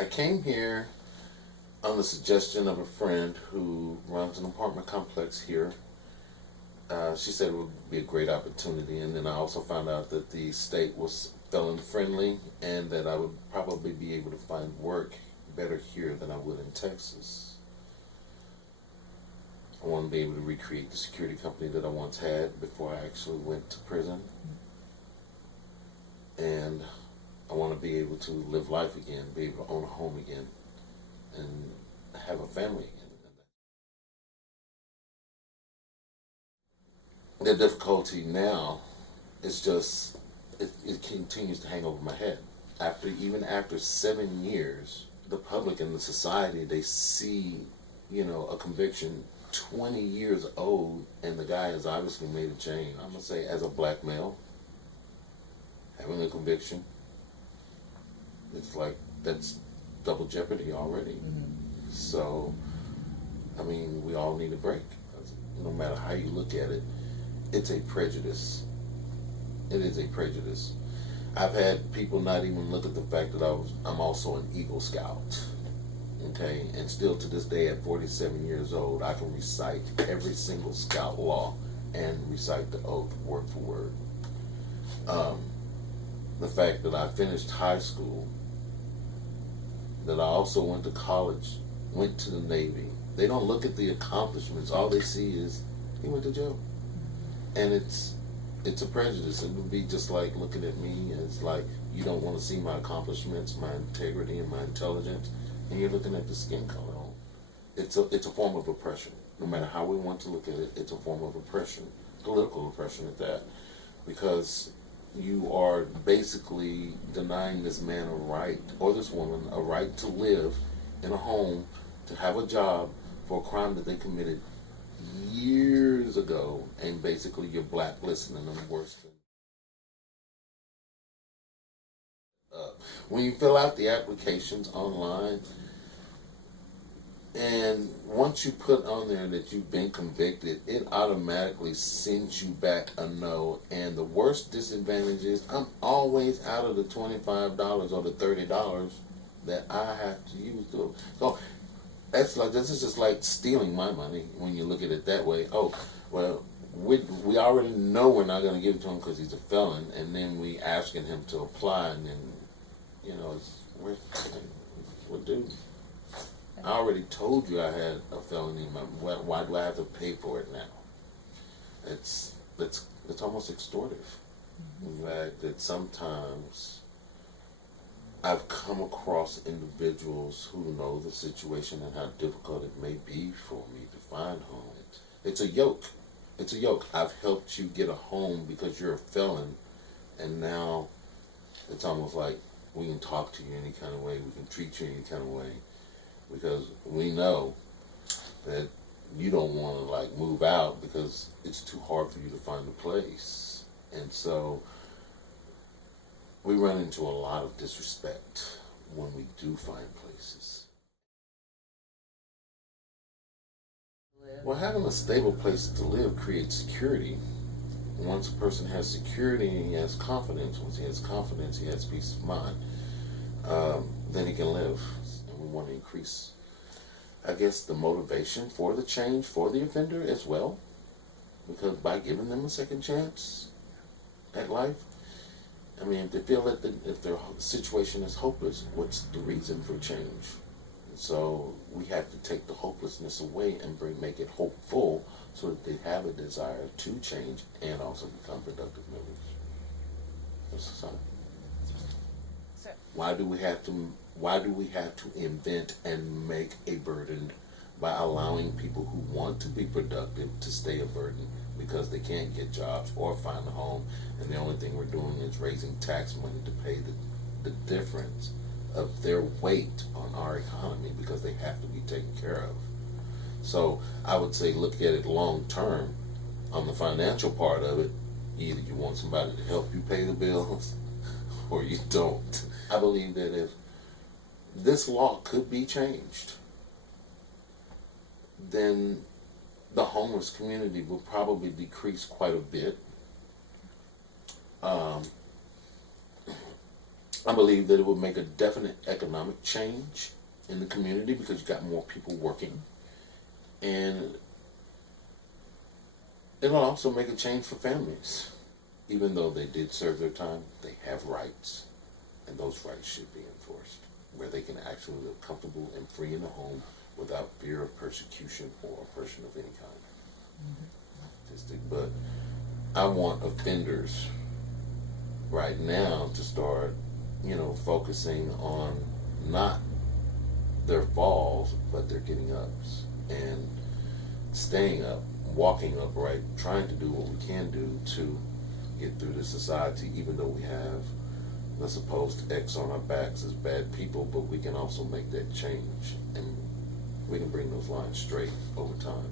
I came here on the suggestion of a friend who runs an apartment complex here. She said it would be a great opportunity, and then I also found out that the state was felon friendly and that I would probably be able to find work better here than I would in Texas. I want to be able to recreate the security company that I once had before I actually went to prison. And I want to be able to live life again, be able to own a home again, and have a family again. The difficulty now is just it continues to hang over my head. Even after 7 years, the public and the society, they see, a conviction 20 years old, and the guy has obviously made a change. I'm gonna say, as a black male, having a conviction, it's like that's double jeopardy already. So, I mean, we all need a break. No matter how you look at it, it's a prejudice. It is a prejudice. I've had people not even look at the fact that I'm also an Eagle Scout. Okay, and still to this day, at 47 years old, I can recite every single Scout law and recite the oath word for word. The fact that I finished high school, that I also went to college, went to the Navy. They don't look at the accomplishments. All they see is he went to jail, and it's a prejudice. It would be just like looking at me as like you don't want to see my accomplishments, my integrity, and my intelligence, and you're looking at the skin color. It's a form of oppression. No matter how we want to look at it, it's a form of oppression, political oppression at that, because you are basically denying this man a right, or this woman a right, to live in a home, to have a job for a crime that they committed years ago, and basically you're blacklisting them worse than. When you fill out the applications online, and once you put on there that you've been convicted, it automatically sends you back a no. And the worst disadvantage is I'm always out of the $25 or the $30 that I have to use. So this is just like stealing my money when you look at it that way. Oh, well, we already know we're not going to give it to him because he's a felon, and then we asking him to apply, and then what dude? I already told you I had a felony. Why do I have to pay for it now? It's almost extortive. In fact, that sometimes I've come across individuals who know the situation and how difficult it may be for me to find home. It's a yoke. It's a yoke. I've helped you get a home because you're a felon, and now it's almost like we can talk to you any kind of way, we can treat you any kind of way, because we know that you don't want to like move out because it's too hard for you to find a place. And so we run into a lot of disrespect when we do find places. Well, having a stable place to live creates security. Once a person has security and he has confidence, once he has confidence, he has peace of mind, then he can live. And we want to increase, I guess, the motivation for the change for the offender as well, because by giving them a second chance at life, I mean, if they feel that if their situation is hopeless, what's the reason for change? So we have to take the hopelessness away and make it hopeful, so that they have a desire to change and also become productive members of society. Why do we have to invent and make a burden by allowing people who want to be productive to stay a burden because they can't get jobs or find a home, and the only thing we're doing is raising tax money to pay the difference of their weight on our economy because they have to be taken care of. So I would say look at it long term. On the financial part of it, either you want somebody to help you pay the bills or you don't. I believe that if this law could be changed, then the homeless community will probably decrease quite a bit. I believe that it would make a definite economic change in the community because you got more people working, and it'll also make a change for families. Even though they did serve their time, they have rights, and those rights should be enforced, where they can actually live comfortable and free in the home without fear of persecution or oppression of any kind. But I want offenders right now to start, focusing on not their falls, but their getting ups and staying up, walking upright, trying to do what we can do to get through this society, even though we have the supposed X on our backs as bad people, but we can also make that change, and we can bring those lines straight over time.